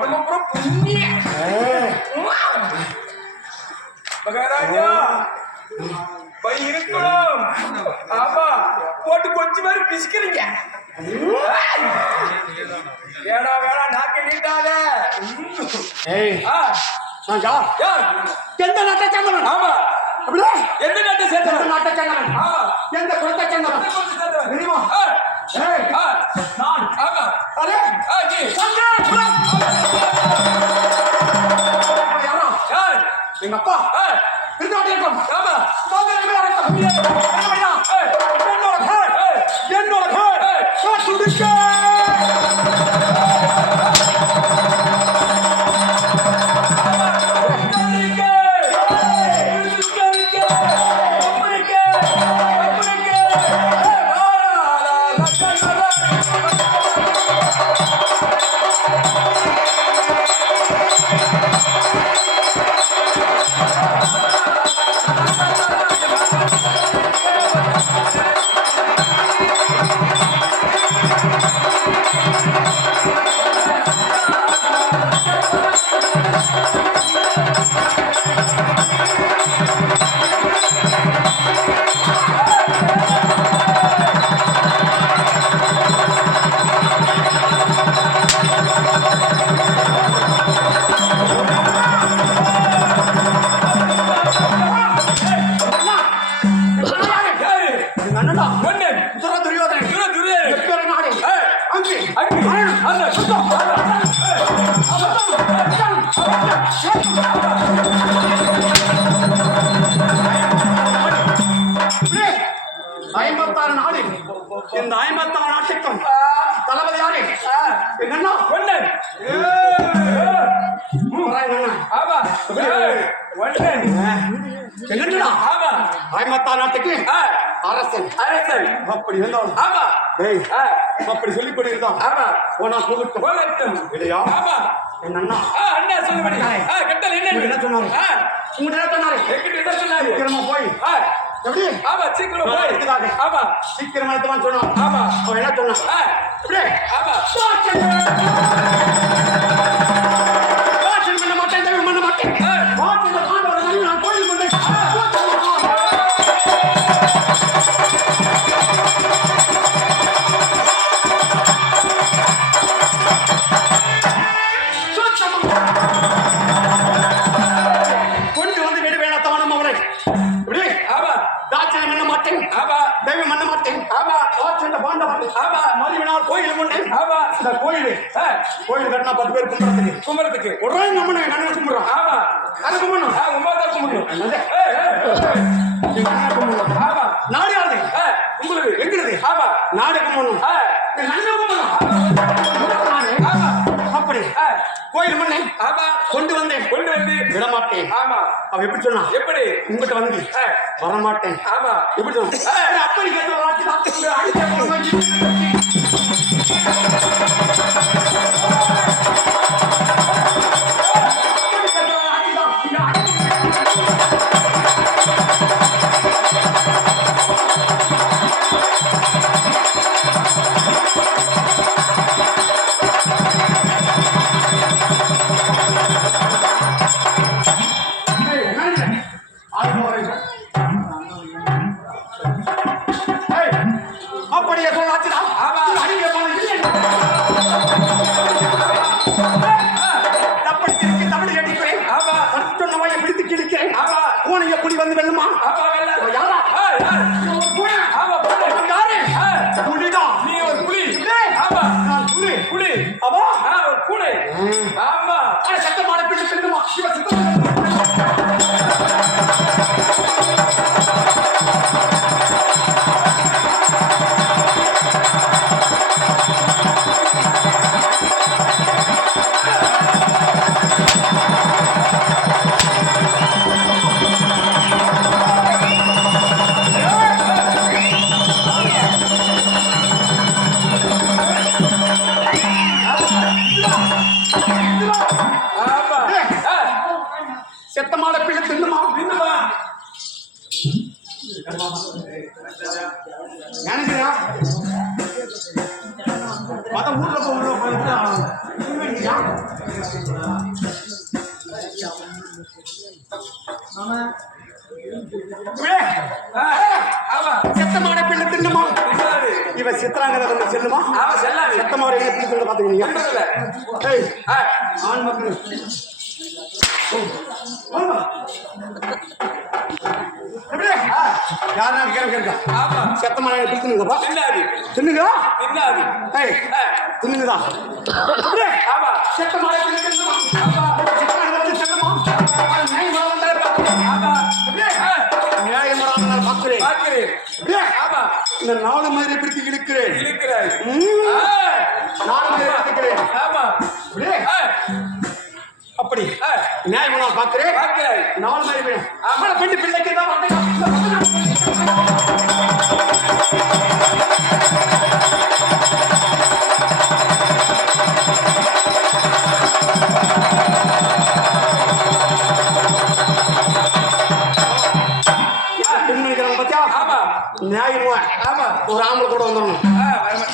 உடம்பு பூரா புண்ணிய மகாராஜா பை இருக்கணும். ஆமா போட்டு கொஞ்சம் மாதிரி பிசிக்கிறீங்க. வேணா வேணா நாக்க நீட்டாத. எந்த நாட்டை சேர்ந்தவன்? ஆமா அப்படியே எந்த நாட்டை சேர்ந்தவன்? நாட்டை சேர்ந்தவன். எந்த குலத்தை சேர்ந்தவன் தெரியுமா? நான் ஆமா அரே எங்க அப்பா திருநாட்டியம் ஆமா என்னோட துடிக்க இந்த 56 நாட்டுக்கும் தளபதி யாரு? எங்க அண்ணா ஒண்ணன். ஆமா எங்கடா? ஆமா 56 நாட்டுக்கு அரசன். அரசன் அப்படி இருந்தாலும் ஆமா டேய் அப்படி சொல்லி கொண்டு இருந்தான். ஆமா போனா போகட்டும் இல்லையா? ஆமா என் அண்ணா அண்ணா சொல்லுபடி கட்டல் என்ன சொன்னாரு? உங்க என்ன சொன்னாரு? என்ன சொன்னாரு? சீக்கிரமா போய் எப்படி? ஆமா சீக்கிரம் போய் ஆமா சீக்கிரமா எடுத்துவான்னு சொன்னான். ஆமா அவன் என்ன சொன்னான்? எப்படி? ஆமா பண்ண மாட்டேன் பண்ண மாட்டேன் நான் கோயில் கொண்டு கொண்டு வந்து விட வேணாத்தவனும் அவரை இப்படி ஆமா தாட்சணம் பண்ண மாட்டேன். ஆமா தெய்வம் பண்ண மாட்டேன். ஆமா தாட்சண்ட பாண்டவன். ஆமா மறுவினால் கோயில் கொண்டு ஆமா இந்த கோயில் கட்டினா 10 பேர் கும்பிடுறதுக்கு ஒரு நம்மனை நான் கும்பிடுறோம். ஆமா அதை கும்பிடணும். உமா தான் கும்பிடணும். ஆமா நாடு யாரு? உங்களுக்கு எங்கிறது? ஆமா நாடு கும்பிடணும். நல்ல கும்பிடணும். அப்படி கோயில் மண்ணை ஆமா கொண்டு வந்தேன். விடமாட்டேன். ஆமா அவ எப்படி சொன்னா? எப்படி உங்ககிட்ட வந்து வரமாட்டேன். ஆமா எப்படி சொன்ன? அப்படி அப்படியே சொல்லாச்சுடா. தமிழ் அடிக்கிறேன். சொன்னவாய பிடித்து கிழிக்கிறேன். பூனை எப்படி வந்து வெல்லுமா? யாரா? புலிதான். நீ ஒரு புலி. ஆமா நான் புலி. புலி அவா புலி. ஆமா சத்தமான பிள்ளை செல்லுமா? செத்தமான பிள்ளை தின்னுமா? நினைக்கிறா மத ஊர்ல போய் ஆமா செத்தமான பிள்ளை தின்னுமா தின்னாது. இவ சித்திராங்கதை வந்து செல்லுமா ஆமா செல்லாது. செத்தமான என்ன பிள்ளை பாத்துக்கிறீங்க தின்னதில்ல. ஏய் ஆ, ஆண் மக்கள் யாரா கேட்க ஆமா செத்தமான பிடித்துனுங்கப்பா தின்னாது. தின்னுங்க தின்னாது. ஏய் ஆ, தின்னுங்கதா ஆமா செத்தமான பிள்ளை தின்னுமா சித்திராங்கதை செல்லுமா ஆமா ஆ, நியாயமான பார்க்கிறேன் பார்க்கிறேன். ஆமா இந்த நாலு மாதிரி பிடித்து இழுக்கிறேன் இருக்கிறாய். ஆ, நாலு மாதிரி பார்க்கிறேன் ஆமா ஆ, அப்படி ஆ, நியாயமா பார்க்கிறேன் பார்க்கிறாய். நாலு மாதிரி ஆமா. பெண்ணு பிள்ளைக்கு தான் பெண்மணிக்கிறாங்க பத்தியா ஆமா நியாயமா ஆமா ஒரு ஆம்பளை கூட வந்துடணும் ஆ, வரணும்.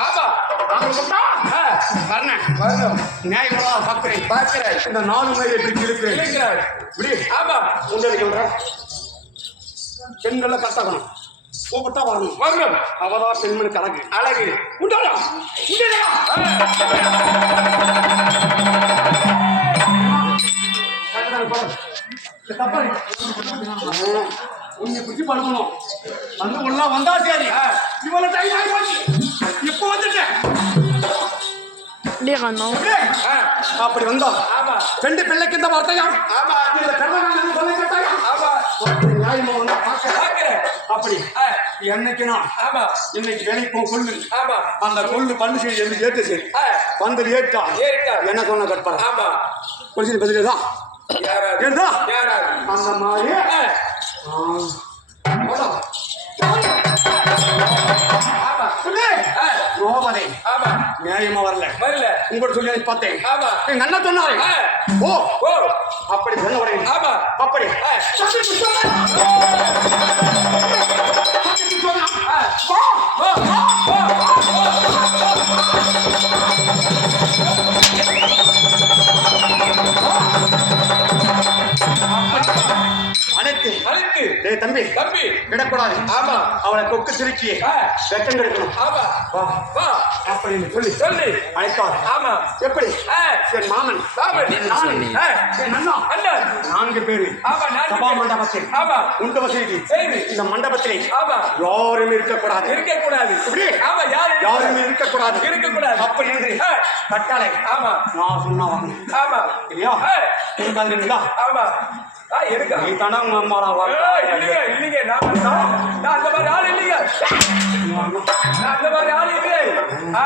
ஆமா ஆம்பளை கூட்டா ஆ, வரணும் வரணும். நியாயமா பார்க்கிறேன் பார்க்கிறாய். இந்த நாலு மாதிரி பிடித்து இழுக்கிறேன் இருக்கிறாய். இப்படி ஆமா உண்டை சொல்ற பெண்களை கட்டாக்கணும் கூப்பிட்டா வரணும் வரணும். அவதான் பெண்மணி கணக்கு அழகு. உண்டாடா உண்டாடா உன்னை குச்சி படுக்கணும் வந்து உள்ள வந்தா சரி இவ்வளவு டைம் ஆகி போச்சு இப்போ வந்துட்டேன் ஆ, அப்படி வந்தோம் ஆமா ரெண்டு பிள்ளைக்கு இந்த வார்த்தையா ஆமா இந்த கர்மகாண்டம் சொல்ல கேட்டாயா ஆமா நியாயமா வந்தா பார்க்க பார்க்கிறேன். அப்படி ஆ, என்னைக்கு நான் ஆமா இன்னைக்கு வேலைக்கு போக கொள்ளு ஆமா அந்த கொள்ளு பண்ணு சரி என்று ஏற்று சரி ஆ, வந்து ஏற்றா ஏறிட்டா. என்ன சொன்ன கட்பாரா ஆமா கொஞ்சம் பதிலுதான் யாராவது ஏறுதா யாராவது அந்த மாதிரி ஆ, ஆமா ஆ, ரோபனை ஆமா நியாயமா வரல வரல. உங்களோட சொல்லி பார்த்தேன் ஆமா எங்க அண்ணன் சொன்னாரு ஆ, ஓ ஓ அப்படி சொன்ன உடனே ஆமா அப்படி ஆ, ஆ, வா ஓ ஓ அனைத்து அழைத்து டேய் தம்பி தம்பி விடக்கூடாது ஆமா அவளை கொக்கு திருச்சி ஆ, வெட்டம் கிடைக்கணும் ஆமா வா வா அப்படின்னு சொல்லி சொல்லு அழைத்தார் ஆமா எப்படி ஆ, என் மாமன் சாமி நான் ஆ, என் அண்ணா அண்ணன் 4 பேரு ஆமா நான் சபா மண்டபத்தில் ஆமா உண்டு வசதி செய்தி இந்த மண்டபத்திலே ஆமா யாரும் இருக்கக்கூடாது இருக்கக்கூடாது. எப்படி? ஆமா யாரு யாரும் இருக்கக்கூடாது இருக்கக்கூடாது. அப்படி என்று ஆ, கட்டளை ஆமா நான் சொன்னா வாங்க ஆமா இல்லையா ஆ, நீ பாருங்களா ஆமா ஆ, இருக்கா நீ தானே உங்க அம்மாடா இல்லைங்க இல்லைங்க நான் அந்த மாதிரி ஆள் இல்லைங்க. நான் அந்த மாதிரி ஆள் இல்லை. ஆ,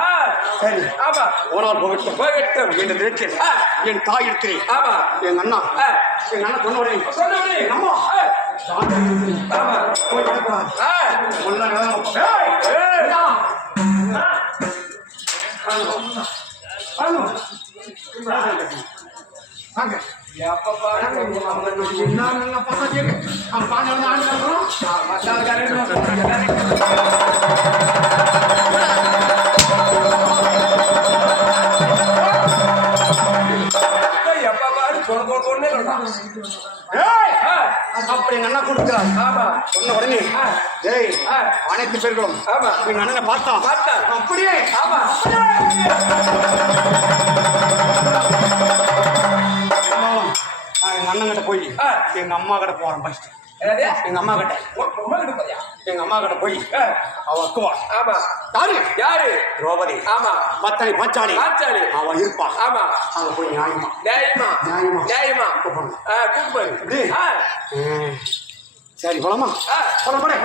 சரி ஆமா ஓனால் போகட்டும் போகட்டும். என் நேரத்தில் ஆ, என் தாய் இருக்கிறேன் ஆமா என் அண்ணா ஆ, என் அண்ணா சொன்ன உடனே சொன்னபடி அம்மா ஆ, ஆமா போய் கிடக்கூடாது ஆ, முன்ன ஏய், ஏய். எப்ப பாரு எப்ப பாரு கொண்டு அப்படி எங்க அண்ணா கொடுக்கிறார் ஆமா சொன்ன உடனே ஆ, டேய் ஆ, அனைத்து பேர்களும் ஆமா எங்க அண்ணனை பார்த்தா பார்த்தா. அப்படியே ஆமா இருந்தாலும் நான் எங்க அண்ணன் கிட்ட போய் ஆ. எங்க அம்மா கிட்ட போறேன் ஃபர்ஸ்ட் என்னது? எங்க அம்மா கிட்ட உங்களுக்கு பாத்தியா? எங்க அம்மா கிட்ட போய் ஆ, அவ அக்குவா ஆமா யாரு யாரு திரௌபதி ஆமா பத்தாளி பாச்சாளி பாஞ்சாலி. அவ இருப்பா ஆமா அங்க போய் நியாயமா நியாயமா நியாயமா. நியாயமா கூப்பிடணும். கூப்பிடு எப்படி? ஆ, சரி போலாமா ஆ, போலாம் போடே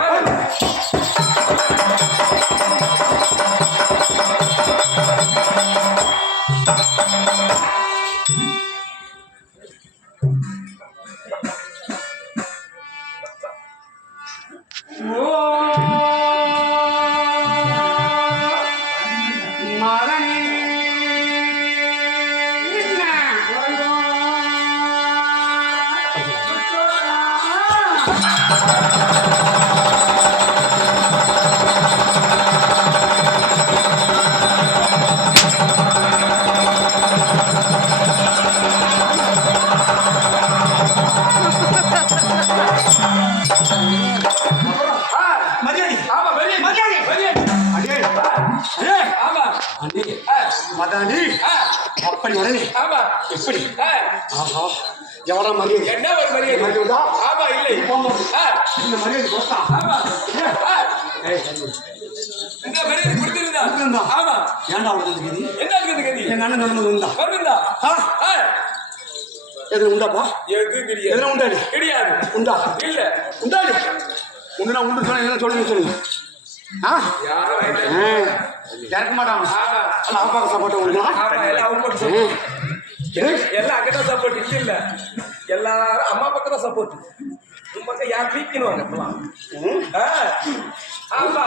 அண்ணி ஆ, மதாண்டி ஆ, அப்படி உடனே ஆமா எப்படி ஆ, ஆஹா எவ்வளோ மரியாதை என்ன ஒரு மரியாதை மரியாதை ஆமா இல்லை ஆ, இந்த மரியாதை கொடுத்தா ஆமா ஆ, இந்த மரியாதை கொடுத்திருந்தா கொடுத்திருந்தா. ஆமா ஏன்டா அவளுக்கு கதி என்ன இருக்குது கதி எங்க அண்ணன் சொல்லும்போது உண்டா வருந்தா ஆ எதுல உண்டாப்பா எது கிடையாது எதுல உண்டாடி கிடையாது உண்டா இல்ல உண்டாடி உண்டுனா உண்டு சொன்ன என்ன சொல்லுங்க சொல்லுங்க ஆ யாரும் கேட்க மாட்டாங்க ஆமா அல்ல அப்பாவுக்கு சப்போர்ட் உங்களுக்கு ஆமா எல்லாம் அவங்க பக்கம் support. எல்லாம் அங்கதான் சப்போர்ட் இங்க இல்ல எல்லாரும் அம்மா பக்கம் தான் சப்போர்ட் உன் பக்கம் யார் பீக்கணும் அப்பலாம் ஆமா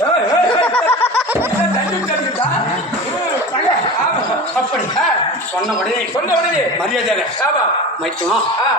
ஏய், ஏய், ஏய், இதை தள்ளி விட்டாருடா. ஆமா அப்படி சொன்ன உடனே சொன்ன உடனே மரியாதை ஆமா மைத்துனா ஆ